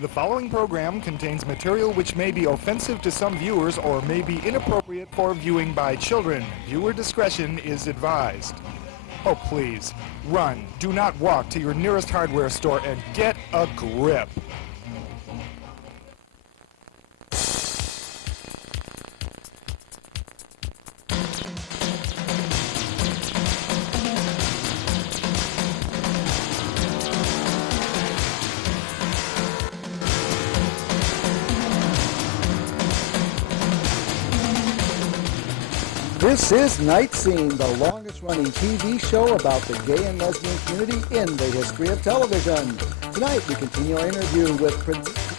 The following program contains material which may be offensive to some viewers or may be inappropriate for viewing by children. Viewer discretion is advised. Oh, please, run. Do not walk to your nearest hardware store and get a grip. This is Night Scene, the longest-running TV show about the gay and lesbian community in the history of television. Tonight, we continue our interview with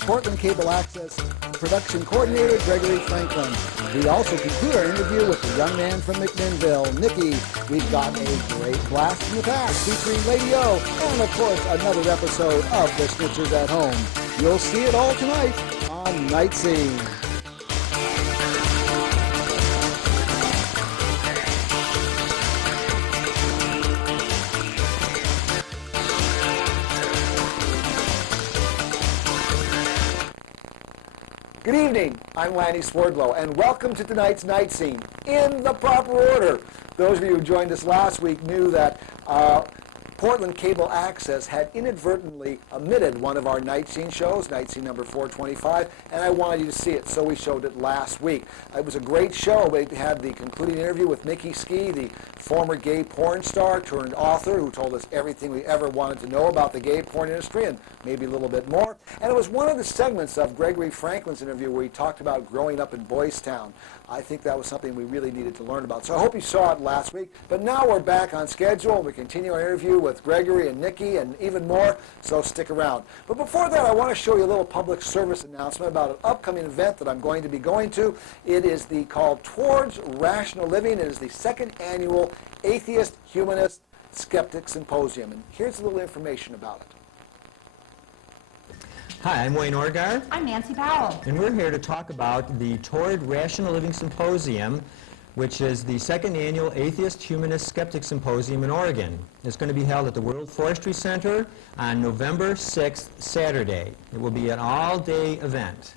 Portland Cable Access production coordinator Gregory Franklyn. We also conclude our interview with the young man from McMinnville, Nicky. We've got a great blast from the past featuring Lady O, and of course, another episode of The Snitchers at Home. You'll see it all tonight on Night Scene. Good evening, I'm Lanny Swerdlow, and welcome to tonight's Night Scene, in the proper order. Those of you who joined us last week knew that Portland Cable Access had inadvertently omitted one of our Night Scene shows, Night Scene number 425, and I wanted you to see it, so we showed it last week. It was a great show. We had the concluding interview with Mickey Ski, the former gay porn star turned author who told us everything we ever wanted to know about the gay porn industry and maybe a little bit more. And it was one of the segments of Gregory Franklyn's interview where he talked about growing up in Boys Town. I think that was something we really needed to learn about. So I hope you saw it last week. But now we're back on schedule. We continue our interview with Gregory and Nicky and even more, so stick around. But before that, I want to show you a little public service announcement about an upcoming event that I'm going to be going to. It is called Towards Rational Living. It is the second annual Atheist, Humanist, Skeptic Symposium. And here's a little information about it. Hi, I'm Wayne Orgar. I'm Nancy Powell. And we're here to talk about the Toward Rational Living Symposium, which is the second annual Atheist, Humanist, Skeptic Symposium in Oregon. It's going to be held at the World Forestry Center on November 6th, Saturday. It will be an all-day event.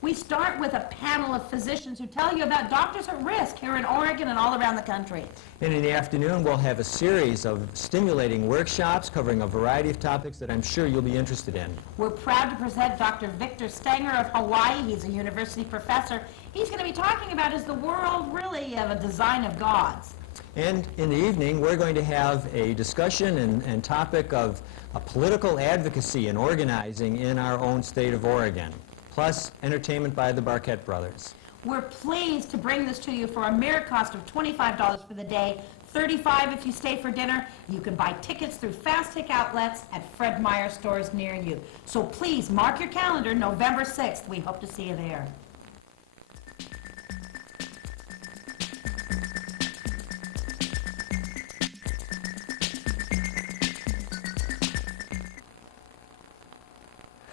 We start with a panel of physicians who tell you about doctors at risk here in Oregon and all around the country. And in the afternoon, we'll have a series of stimulating workshops covering a variety of topics that I'm sure you'll be interested in. We're proud to present Dr. Victor Stanger of Hawaii. He's a university professor. He's going to be talking about is the world really a design of God's? And in the evening, we're going to have a discussion and topic of political advocacy and organizing in our own state of Oregon, plus entertainment by the Barquette Brothers. We're pleased to bring this to you for a mere cost of $25 for the day, $35 if you stay for dinner. You can buy tickets through Fast Tick outlets at Fred Meyer stores near you. So please mark your calendar, November 6th. We hope to see you there.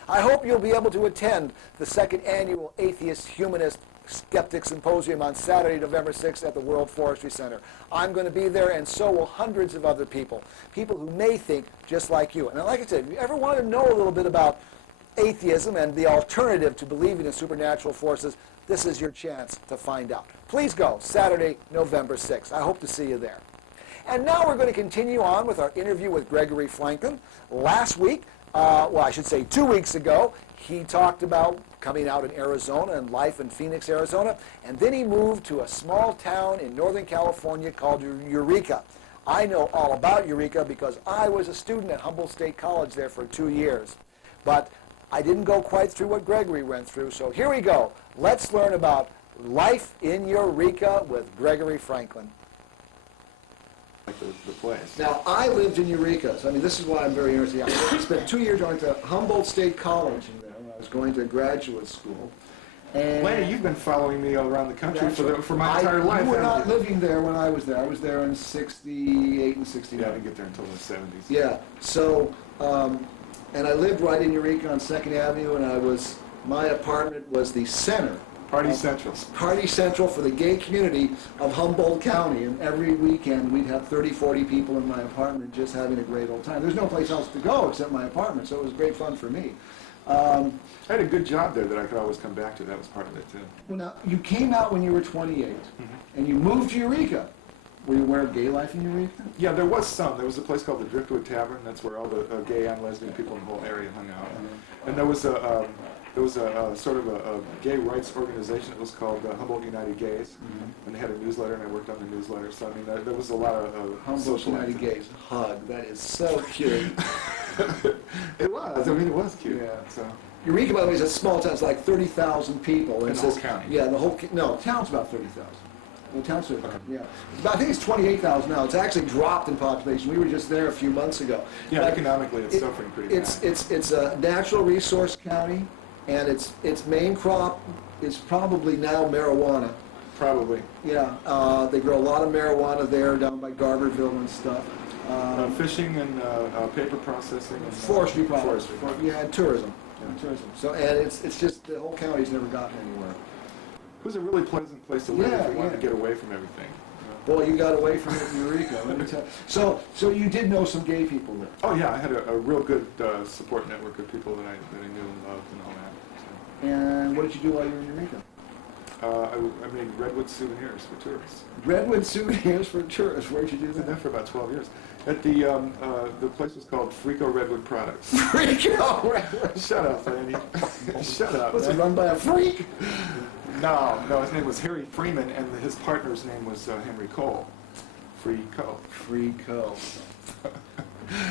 I hope you'll be able to attend the second annual Atheist, Humanist, Skeptic Symposium on Saturday, November 6th at the World Forestry Center. I'm going to be there, and so will hundreds of other people who may think just like you. And like I said, if you ever want to know a little bit about atheism and the alternative to believing in supernatural forces, this is your chance to find out. Please go, Saturday, November 6th. I hope to see you there. And now we're going to continue on with our interview with Gregory Franklyn. Last week, well, I should say 2 weeks ago, he talked about coming out in Arizona and life in Phoenix, Arizona, and then he moved to a small town in Northern California called Eureka. I know all about Eureka because I was a student at Humboldt State College there for 2 years. But I didn't go quite through what Gregory went through, so here we go. Let's learn about life in Eureka with Gregory Franklyn. The place. Now, I lived in Eureka, so this is why I'm very interested. I spent 2 years going to Humboldt State College in there when I was going to graduate school. And Lanny, you've been following me all around the country for my entire life. You were not living there when I was there. I was there in 68 and 69. Yeah, I didn't get there until the 70s. Yeah, so, and I lived right in Eureka on 2nd Avenue, and my apartment was the center Party Central. Party Central for the gay community of Humboldt County. And every weekend we'd have 30, 40 people in my apartment just having a great old time. There's no place else to go except my apartment, so it was great fun for me. I had a good job there that I could always come back to. That was part of it, too. Well, now, you came out when you were 28, and you moved to Eureka. Were you aware of gay life in Eureka? Yeah, there was some. There was a place called the Driftwood Tavern. That's where all the gay and lesbian people in the whole area hung out. And there was a sort of a gay rights organization. It was called Humboldt United Gays, and they had a newsletter, and I worked on the newsletter. So I mean, there was a lot of Humboldt United Gays. Hug. That is so cute. It was. I mean, it was cute. Yeah. So. Eureka, by the way, is a small town. It's like 30,000 people. In the whole county? Yeah, the whole. No, town's about 30,000. The town's 30,000. Yeah. But I think it's 28,000 now. It's actually dropped in population. We were just there a few months ago. Yeah, but economically, it's suffering pretty bad. It's a natural resource county, and its main crop is probably now marijuana. Probably. Yeah, they grow a lot of marijuana there down by Garberville and stuff. Fishing and paper processing. And, forestry products. Forestry. Yeah, and tourism. Yeah, tourism. So, and it's just, the whole county's never gotten anywhere. It was a really pleasant place to live if you wanted to get away from everything. Boy, you got away from it in Eureka, let me tell you. So you did know some gay people there? Oh yeah, I had a real good support network of people that I knew and loved and all that. So. And what did you do while you were in Eureka? I made redwood souvenirs for tourists. Redwood souvenirs for tourists. Where'd you do I did that? that for about 12 years. At the place was called Frico Redwood Products. Frico Redwood. Shut up, Lanny. Shut up. Was it man. run by a freak? No, his name was Harry Freeman, and his partner's name was Henry Cole. Frico. Frico.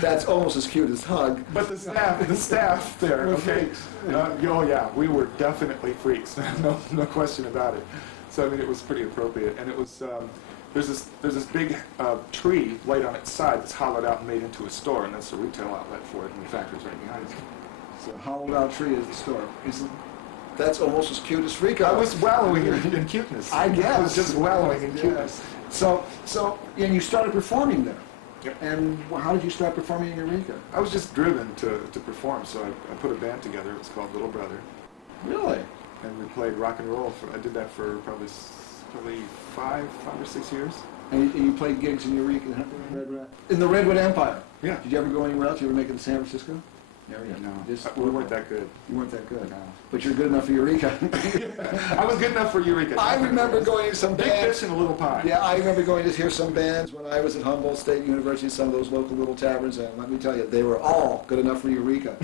That's almost as cute as Hug. But the staff there, We're okay? freaks. Oh yeah, we were definitely freaks, no question about it. So I mean, it was pretty appropriate, and it was. There's this big tree right on its side that's hollowed out and made into a store, and that's a retail outlet for it, and the factory's right behind it. So hollowed out tree is the store. That's almost as cute as Frico. I was wallowing in cuteness. I guess. I was just wallowing in cuteness. So, and you started performing there. Yep. And how did you start performing in Eureka? I was just driven to perform, so I put a band together. It was called Little Brother, Really? and we played rock and roll. I did that for probably 5 or 6 years. And you played gigs in Eureka, in the Redwood Empire? Yeah. Did you ever go anywhere else? You ever make it to San Francisco? Never yet. No, Just we weren't that good. You weren't that good. No. But you're good enough for Eureka. I was good enough for Eureka. I remember going to some Big bands. fish in a little pond. Yeah, I remember going to hear some bands when I was at Humboldt State University, some of those local little taverns, and let me tell you, they were all good enough for Eureka.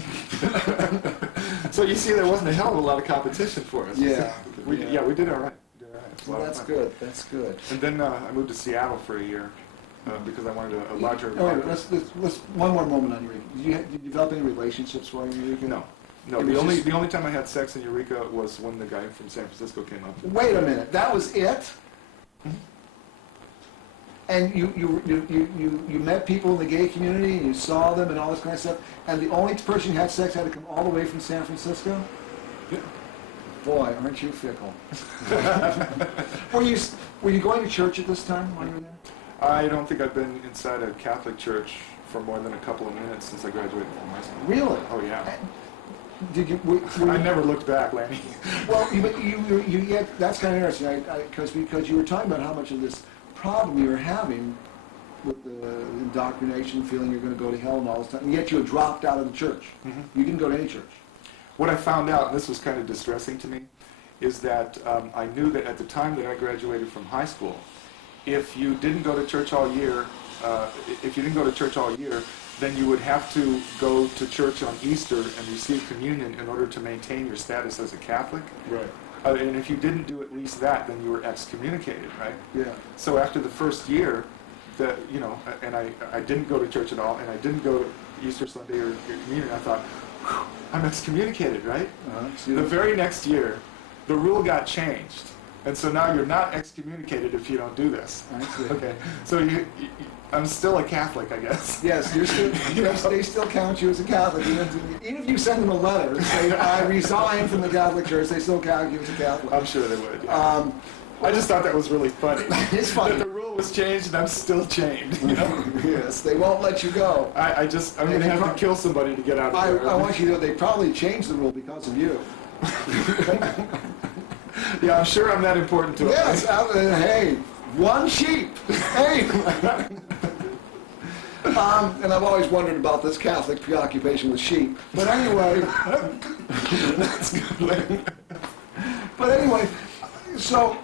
So you see, there wasn't a hell of a lot of competition for us. Yeah. We did all right. We did all right. It was a lot of That's fun. good, that's good. And then I moved to Seattle for a year because I wanted a larger. Oh, wait, let's one more moment on Eureka. Did you develop any relationships while you were in Eureka? No. It was The only time I had sex in Eureka was when the guy from San Francisco came up. Wait a minute, that was it? And you met people in the gay community, and you saw them and all this kind of stuff, and the only person you had sex had to come all the way from San Francisco? Yeah. Boy, aren't you fickle. Were you going to church at this time while you were there? I don't think I've been inside a Catholic church for more than a couple of minutes since I graduated from high school. Really? Oh yeah. Did you? Were I you- never looked back, Lanny. Well, that's kind of interesting, because you were talking about how much of this problem you were having with the indoctrination, feeling you're going to go to hell and all this time, and yet you had dropped out of the church. You didn't go to any church. What I found out, and this was kind of distressing to me, is that I knew that at the time that I graduated from high school, if you didn't go to church all year, then you would have to go to church on Easter and receive communion in order to maintain your status as a Catholic. Right. And if you didn't do at least that, then you were excommunicated, right? Yeah. So after the first year, and I didn't go to church at all, and I didn't go Easter Sunday or communion, I thought, whew, I'm excommunicated, right? The very next year, the rule got changed. And so now you're not excommunicated if you don't do this. I see. Okay. So I'm still a Catholic, I guess. Yes, you're still, they still count you as a Catholic. Even if you send them a letter and say, I resign from the Catholic Church, they still count you as a Catholic. I'm sure they would. Yeah. I just thought that was really funny. It's funny. That the rule was changed and I'm still chained, you know? Yes, they won't let you go. I'm going to have to kill somebody to get out of there. I want you to know they probably changed the rule because of you. Yeah, I'm sure I'm that important to him. Yes, hey, one sheep. Hey. And I've always wondered about this Catholic preoccupation with sheep. But anyway, That's good. but anyway, so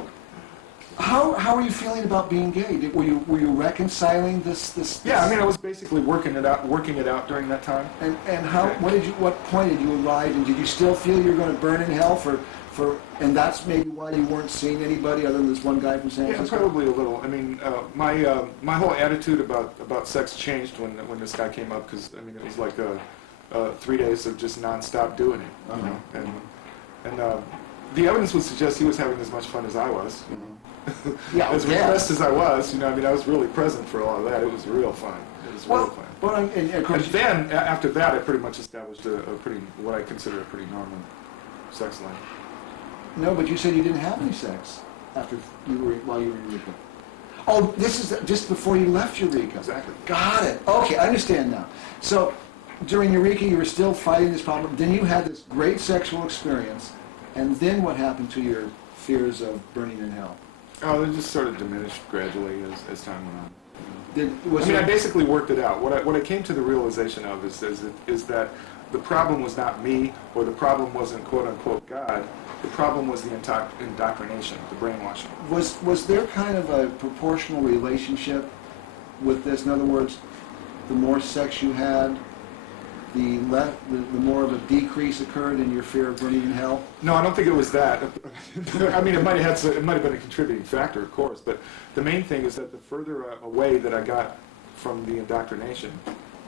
how are you feeling about being gay? Were you reconciling this? Yeah, I mean, I was basically working it out during that time. And how? What point did you arrive? And did you still feel you were going to burn in hell for? And that's maybe why you weren't seeing anybody other than this one guy from San Yeah, Francisco? probably a little. I mean, my whole attitude about sex changed when this guy came up, because I mean, it was like 3 days of just nonstop doing it, you know. And the evidence would suggest he was having as much fun as I was. You know? Yeah, as repressed as I was, you know. I mean, I was really present for all of that. It was real fun. It was real fun. But and of course, And then after that, I pretty much established a pretty, what I consider a pretty normal sex life. no, but you said you didn't have any sex while you were in Eureka. Oh, this is just before you left Eureka. Exactly. Got it. Okay, I understand now. So during Eureka, you were still fighting this problem. Then you had this great sexual experience, and then what happened to your fears of burning in hell? Oh, they just sort of diminished gradually as time went on. I I basically worked it out. What I came to the realization of is that the problem was not me, or the problem wasn't quote unquote God. The problem was the indoctrination, the brainwashing. Was there kind of a proportional relationship with this? In other words, the more sex you had, the more of a decrease occurred in your fear of burning in hell? No, I don't think it was that. I mean, it might have been a contributing factor, of course, but the main thing is that the further away that I got from the indoctrination,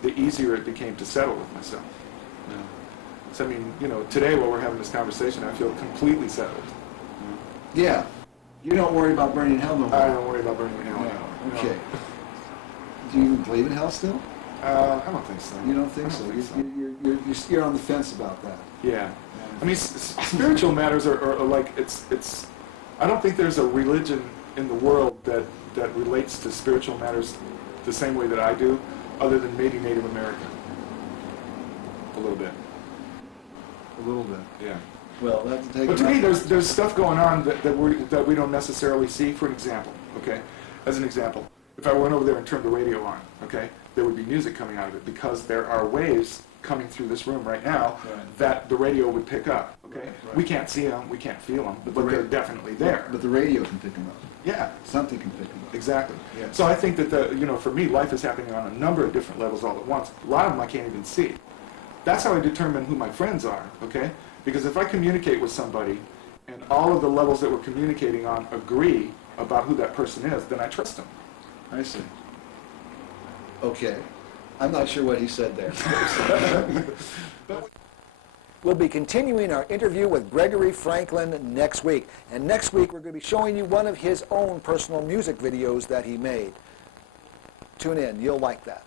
the easier it became to settle with myself. You know? So, I mean, you know, today while we're having this conversation, I feel completely settled. Yeah. You don't worry about burning in hell no more? I don't worry about burning in hell now. No. Okay. Do you even believe in hell still? I don't think so. You don't think I so? don't think so. You're on the fence about that. Yeah. I mean, spiritual matters are like, it's, I don't think there's a religion in the world that relates to spiritual matters the same way that I do, other than maybe Native American. A little bit. A little bit. Yeah. Well, that's take. But to me, there's stuff going on that we don't necessarily see. For an example, okay, as an example, if I went over there and turned the radio on, okay, there would be music coming out of it because there are waves coming through this room right now that the radio would pick up. Okay, Right. We can't see them, we can't feel them, but they're definitely there. But the radio can pick them up. Yeah. Something can pick them up. Exactly. Yeah. So I think that for me, life is happening on a number of different levels all at once. A lot of them I can't even see. That's how I determine who my friends are, okay? Because if I communicate with somebody and all of the levels that we're communicating on agree about who that person is, then I trust them. I see. Okay. I'm not sure what he said there. We'll be continuing our interview with Gregory Franklyn next week. And next week we're going to be showing you one of his own personal music videos that he made. Tune in. You'll like that.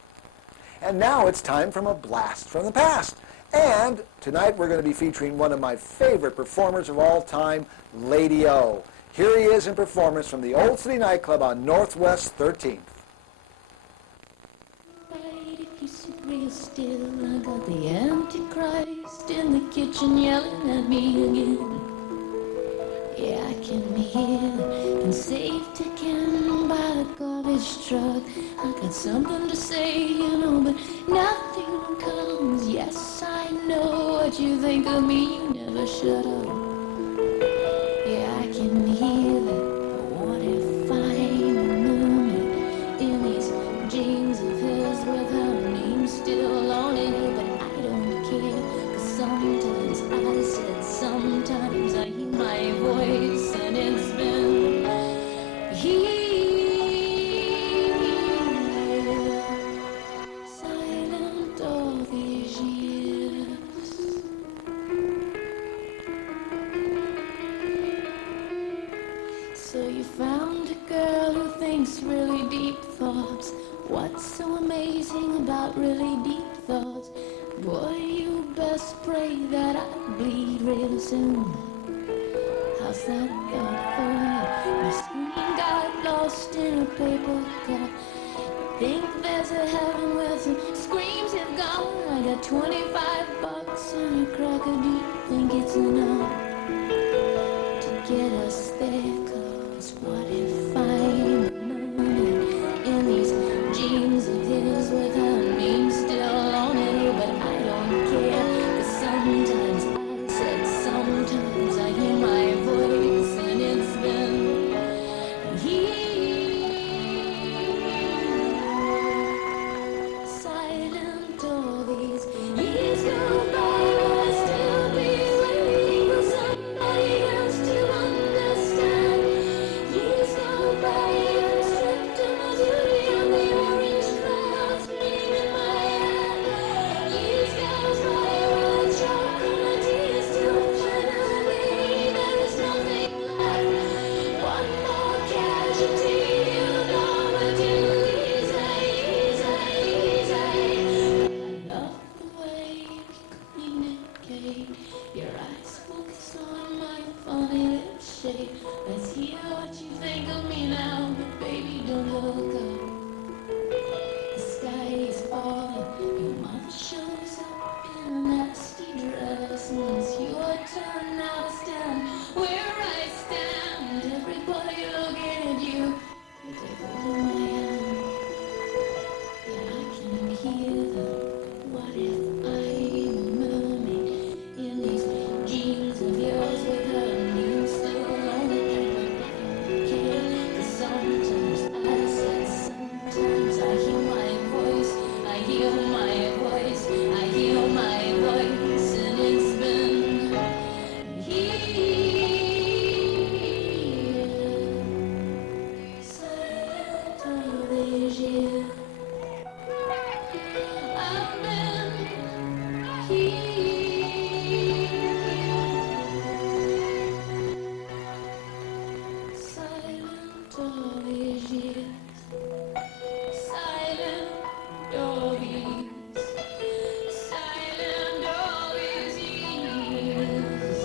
And now it's time for a blast from the past. And tonight we're going to be featuring one of my favorite performers of all time, Lady O. Here he is in performance from the Old City Nightclub on Northwest 13th. If you sit real still, I got the Antichrist in the kitchen yelling at me again. Yeah, I can hear and saved again by the garbage truck. I got something to say, you know, but nothing comes. Yes, I know what you think of me, you never shut up. Yeah, I can hear that. But what if I'm a mermaid in these jeans of his with her name still on it? But I don't care, 'cause sometimes I said sometimes I hear my voice and it's been silent all these years. So you found a girl who thinks really deep thoughts. What's so amazing about really deep thoughts? Boy, you best pray that I bleed real soon. How's that got for you? My screen got lost in a paper cup. Think there's a heaven where some screams have gone. I got $25 on a cracker. Do you think it's enough to get us shade. Your eyes focus on my funny little shade. Let's hear what you think of me now, but baby, don't look up. The sky is falling. Your mother shows up in a nasty dress. And it's your turn now to stand where I stand. Everybody looking at you. You take hold of my hand. Yeah, I can hear the what if I'm a mermaid in these jeans of yours with her name still on the drink of kid. 'Cause sometimes I said sometimes I hear my voice, I hear my voice, I hear my voice, and it's been here silent all these years. I've been here silent all these years. Silent all these. Silent all these years.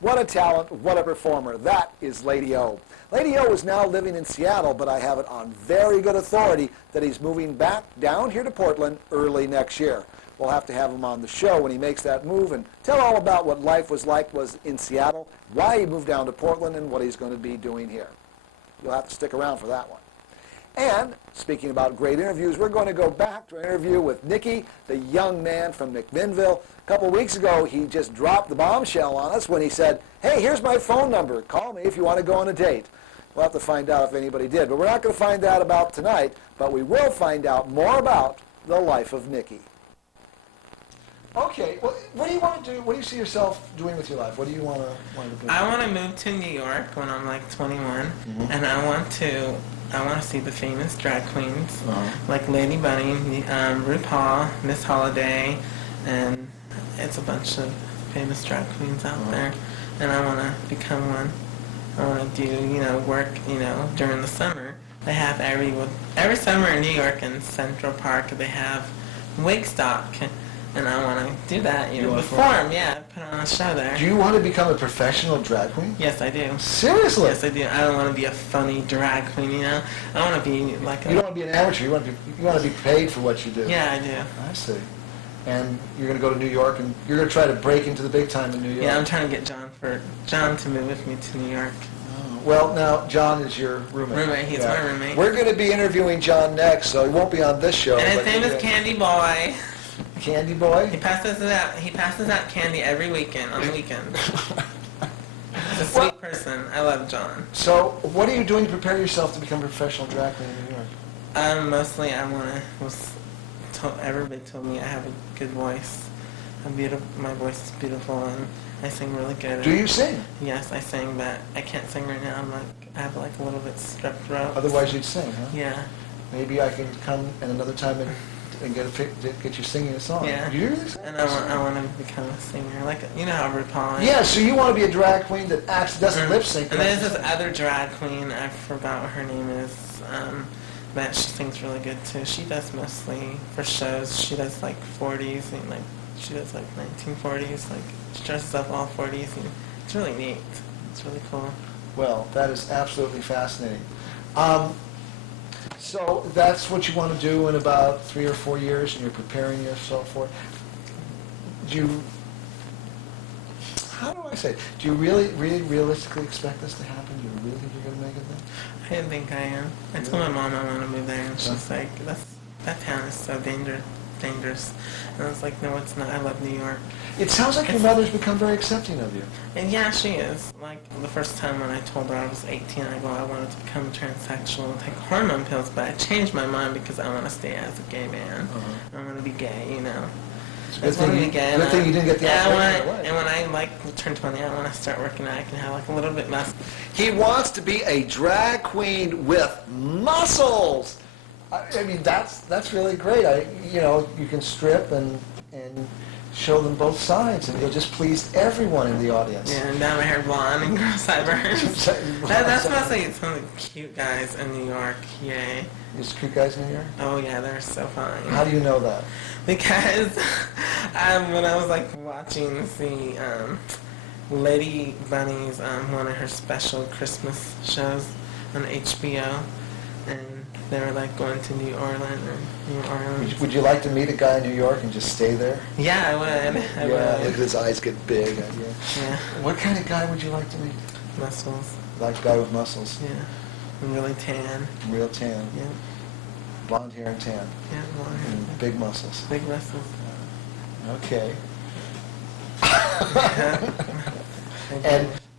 What a talent, what a performer. That is Lady O. Lady O is now living in Seattle, but I have it on very good authority that he's moving back down here to Portland early next year. We'll have to have him on the show when he makes that move and tell all about what life was in Seattle, why he moved down to Portland, and what he's going to be doing here. You'll have to stick around for that one. And speaking about great interviews, we're going to go back to an interview with Nicky, the young man from McMinnville. A couple of weeks ago, he just dropped the bombshell on us when he said, hey, here's my phone number. Call me if you want to go on a date. We'll have to find out if anybody did. But we're not going to find out about tonight, but we will find out more about the life of Nicky. Okay, well, what do you want to do? What do you see yourself doing with your life? What do you want to do? I want to move to New York when I'm like 21, and I want to see the famous drag queens like Lady Bunny, RuPaul, Miss Holiday, and it's a bunch of famous drag queens out there, and I want to become one. I want to do, work, during the summer. They have every summer in New York in Central Park, they have Wigstock. And I want to do that, perform, put on a show there. Do you want to become a professional drag queen? Yes, I do. Seriously? Yes, I do. I don't want to be a funny drag queen, I want to be like a... You don't want to be an amateur. You want to be paid for what you do. Yeah, I do. I see. And you're going to go to New York, and you're going to try to break into the big time in New York. Yeah, I'm trying to get John to move with me to New York. Oh. Well, now, John is your roommate. He's my roommate. We're going to be interviewing John next, so he won't be on this show. And his name is Candy Boy. Candy Boy? He passes out candy every weekend, on the weekend. He's a sweet person. I love John. So, what are you doing to prepare yourself to become a professional drag queen in New York? Mostly I want to, everybody told me I have a good voice. My voice is beautiful, and I sing really good. Do you sing? Yes, I sing, but I can't sing right now. I have like a little bit strep throat. Otherwise you'd sing, huh? Yeah. Maybe I can come at another time and get you singing a song. Yeah. You really sing? And I want to become a singer, like how RuPaul. Yeah. So you want to be a drag queen that doesn't lip sync. And there's this other drag queen. I forgot what her name is. But she sings really good too. She does mostly for shows. She does like 40s and like she does like 1940s. Like she dresses up all 40s. And it's really neat. It's really cool. Well, that is absolutely fascinating. So that's what you want to do in about 3 or 4 years, and you're preparing yourself for it. How do I say it? Do you really realistically expect this to happen? Do you really think you're going to make it there? I didn't think I am. I told my mom I want to move there, and she's like, that town is so dangerous. And I was like, no, it's not. I love New York. It sounds like your mother's become very accepting of you. And yeah, she is. Like, the first time when I told her I was 18, I wanted to become transsexual and take hormone pills, but I changed my mind because I want to stay as a gay man. I want to be gay, I just want to be gay. Good thing you didn't get the operation away. And when I turn 20, I want to start working out. I can have like a little bit less. He wants to be a drag queen with muscles. I mean, that's really great. You can strip and show them both sides, and you'll just please everyone in the audience. Yeah, and dye my hair blonde and grow sideburns. That's mostly some of the cute guys in New York. Yay. There's cute guys in here? Oh yeah, they're so fine. How do you know that? Because when I was like watching Lady Bunny's one of her special Christmas shows on HBO, and they were like going to New Orleans. Would you like to meet a guy in New York and just stay there? Yeah, I would. I would. Look, his eyes get big. Yeah. What kind of guy would you like to meet? Muscles. Like a guy with muscles? Yeah. And really tan. Real tan? Yeah. Blonde hair and tan? Yeah, blonde hair. And big muscles? Big muscles. Okay.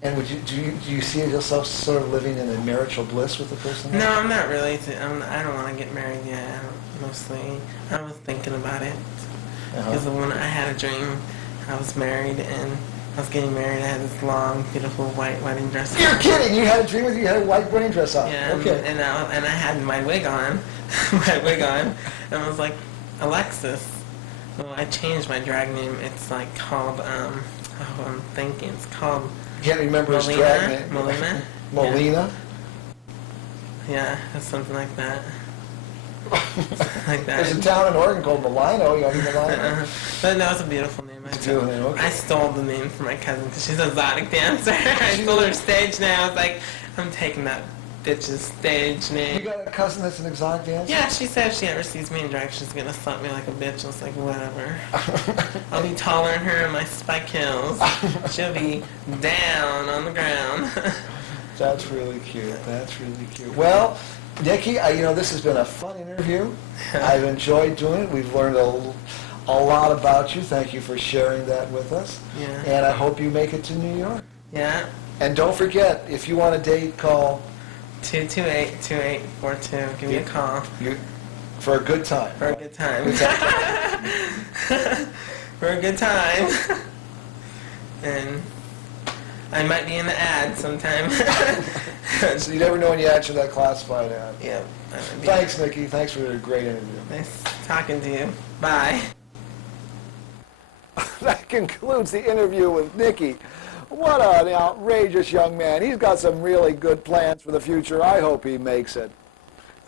And would do you see yourself sort of living in a marital bliss with the person? No, I'm not really. I don't want to get married yet. Mostly, I was thinking about it because when I had a dream, I was married and I was getting married. I had this long, beautiful white wedding dress. You're kidding! You had a dream with you had a white wedding dress on. Yeah. Okay. And I had my wig on, and I was like, Alexis. Well, I changed my drag name. It's like called. I'm thinking it's called. Can't remember his drag name. Molina? Molina? Yeah, something like that. Like that. There's a town in Oregon called Molino. You know Molino? But that was a beautiful name. I stole the name from my cousin because she's an exotic dancer. I stole her stage name. I was like, I'm taking that bitch's stage name. You got a cousin that's an exotic dancer? Yeah, she said if she ever sees me in drag, she's going to slap me like a bitch. I was like, whatever. I'll be taller than her in my spike heels. She'll be down on the ground. That's really cute. That's really cute. Well, Nikki, this has been a fun interview. I've enjoyed doing it. We've learned a lot about you. Thank you for sharing that with us. Yeah. And I hope you make it to New York. Yeah. And don't forget, if you want a date, call 228-2842. Give me a call. For a good time. For a good time. For a good time. And I might be in the ad sometime. So you never know when you answer that classified ad. Yeah. Thanks, Nikki. Thanks for a great interview. Nice talking to you. Bye. That concludes the interview with Nikki. What an outrageous young man. He's got some really good plans for the future. I hope he makes it.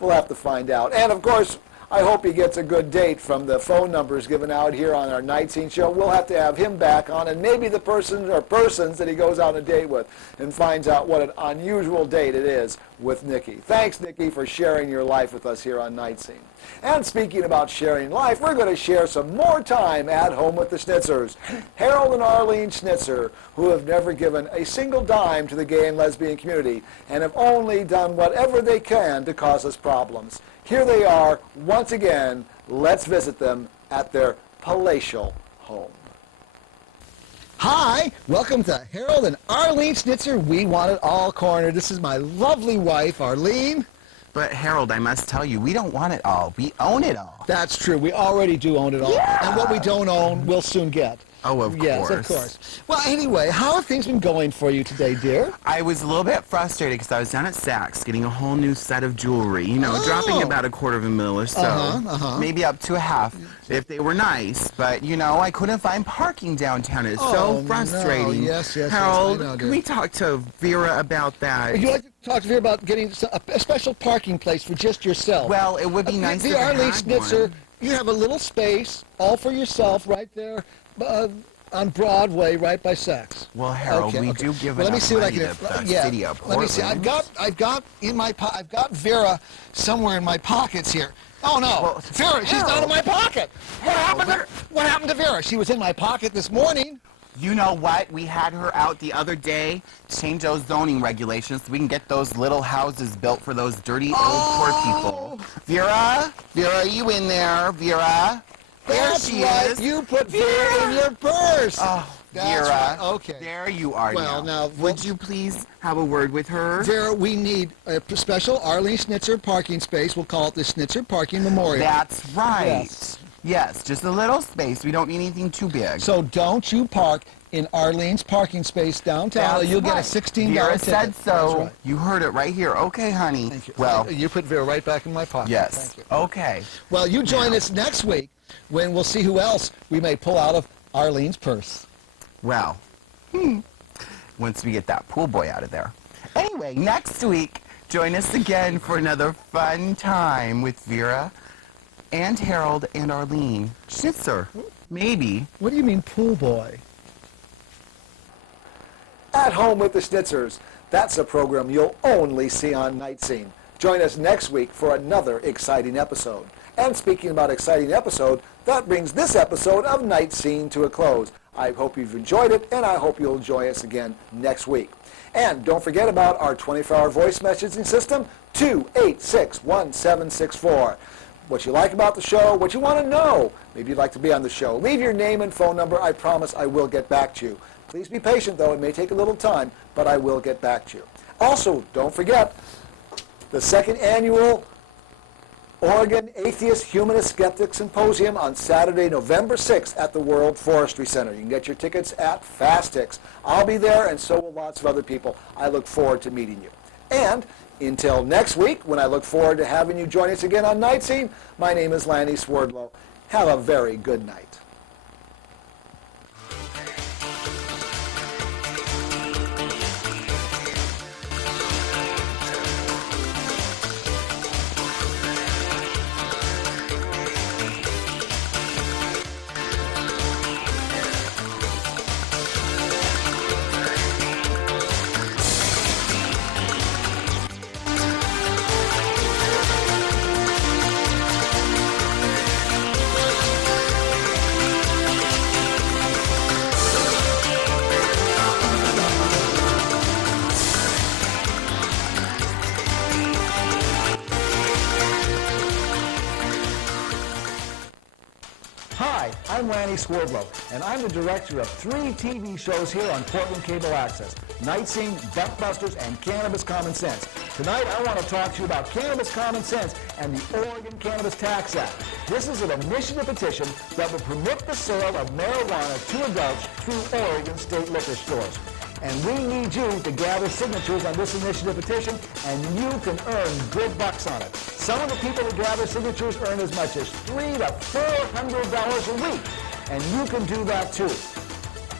We'll have to find out. And, of course, I hope he gets a good date from the phone numbers given out here on our Night Scene show. We'll have to have him back on, and maybe the person or persons that he goes on a date with and finds out what an unusual date it is with Nikki. Thanks, Nikki, for sharing your life with us here on Night Scene. And speaking about sharing life, we're going to share some more time at home with the Schnitzers. Harold and Arlene Schnitzer, who have never given a single dime to the gay and lesbian community and have only done whatever they can to cause us problems. Here they are, once again. Let's visit them at their palatial home. Hi, welcome to Harold and Arlene Schnitzer. We Want It All Corner. This is my lovely wife, Arlene. But Harold, I must tell you, we don't want it all. We own it all. That's true. We already do own it all. Yeah. And what we don't own, we'll soon get. Oh, of yes, course. Yes, of course. Well, anyway, how have things been going for you today, dear? I was a little bit frustrated because I was down at Saks getting a whole new set of jewelry, dropping about $250,000 or so, maybe up to a half if they were nice. But, I couldn't find parking downtown. It's so frustrating. No. Yes, Harold, I know, can we talk to Vera about that? Would you like to talk to Vera about getting a special parking place for just yourself? Well, it would be nice if I Arlene had Schnitzer, one. you have a little space all for yourself right there. On Broadway, right by Saks. Well, Harold, we do give let me see what I money can. to the city of Portland. Let me see. I've got Vera somewhere in my pockets here. Oh no, well, Vera, she's not in my pocket. What happened to Vera? She was in my pocket this morning. You know what? We had her out the other day to change those zoning regulations so we can get those little houses built for those dirty old poor people. Vera? Vera, are you in there? Vera? There she is. You put Vera in your purse. Oh, that's Vera. Right. Okay. There you are now. Would you please have a word with her? Vera, we need a special Arlene Schnitzer parking space. We'll call it the Schnitzer Parking Memorial. That's right. Yes, just a little space. We don't need anything too big. So don't you park in Arlene's parking space downtown, or you'll get a $16 ticket. Vera said so. Right. You heard it right here. Okay, honey. Thank you. Well, you put Vera right back in my pocket. Yes. Thank you. Okay. Well, you join us next week when we'll see who else we may pull out of Arlene's purse. Well, once we get that pool boy out of there. Anyway, next week, join us again for another fun time with Vera and Harold and Arlene. Schnitzer, maybe. What do you mean, pool boy? At Home with the Schnitzers. That's a program you'll only see on Night Scene. Join us next week for another exciting episode. And speaking about exciting episode, that brings this episode of Night Scene to a close. I hope you've enjoyed it, and I hope you'll join us again next week. And don't forget about our 24-hour voice messaging system, 286-1764. What you like about the show, what you want to know. Maybe you'd like to be on the show. Leave your name and phone number. I promise I will get back to you. Please be patient, though. It may take a little time, but I will get back to you. Also, don't forget the second annual Oregon Atheist Humanist Skeptic Symposium on Saturday, November 6th at the World Forestry Center. You can get your tickets at FastTix. I'll be there, and so will lots of other people. I look forward to meeting you. And until next week, when I look forward to having you join us again on Night Scene, my name is Lanny Swerdlow. Have a very good night. Hi, I'm Lanny Swerdlow, and I'm the director of 3 TV shows here on Portland Cable Access: Night Scene, Buckbusters, and Cannabis Common Sense. Tonight, I want to talk to you about Cannabis Common Sense and the Oregon Cannabis Tax Act. This is an initiative petition that will permit the sale of marijuana to adults through Oregon state liquor stores. And we need you to gather signatures on this initiative petition, and you can earn good bucks on it. Some of the people who gather signatures earn as much as $300 to $400 a week, and you can do that too.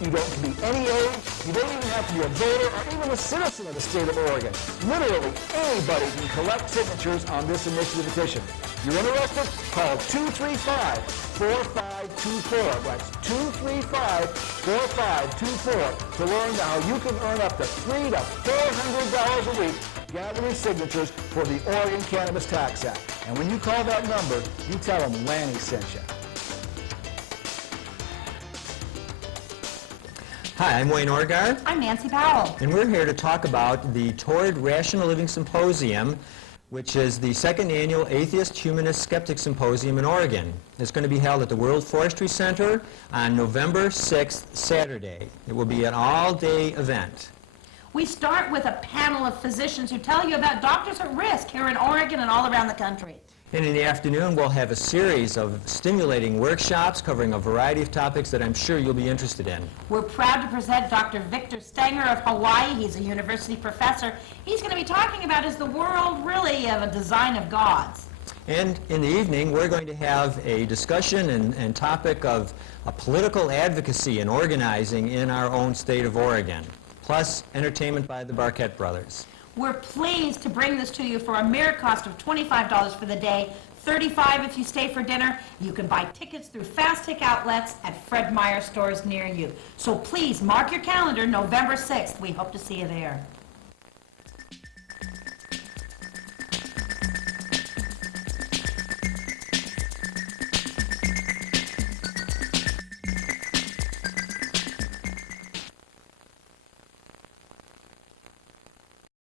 You don't have to be any age, you don't even have to be a voter or even a citizen of the state of Oregon. Literally anybody can collect signatures on this initiative petition. You're interested? Call 235-4524. That's 235-4524 to learn how you can earn up to $300 to $400 a week gathering signatures for the Oregon Cannabis Tax Act. And when you call that number, you tell them Lanny sent you. Hi, I'm Wayne Orgard, I'm Nancy Powell. and we're here to talk about the Toward Rational Living Symposium, which is the second annual Atheist Humanist Skeptic Symposium in Oregon. It's going to be held at the World Forestry Center on November 6th, Saturday. It will be an all-day event. We start with a panel of physicians who tell you about doctors at risk here in Oregon and all around the country. And in the afternoon, we'll have a series of stimulating workshops covering a variety of topics that I'm sure you'll be interested in. We're proud to present Dr. Victor Stenger of Hawaii. He's a university professor. He's going to be talking about, is the world really a design of God's? And in the evening, we're going to have a discussion and topic of political advocacy and organizing in our own state of Oregon, plus entertainment by the Barquette Brothers. We're pleased to bring this to you for a mere cost of $25 for the day, $35 if you stay for dinner. You can buy tickets through FastTix outlets at Fred Meyer stores near you. So please mark your calendar, November 6th. We hope to see you there.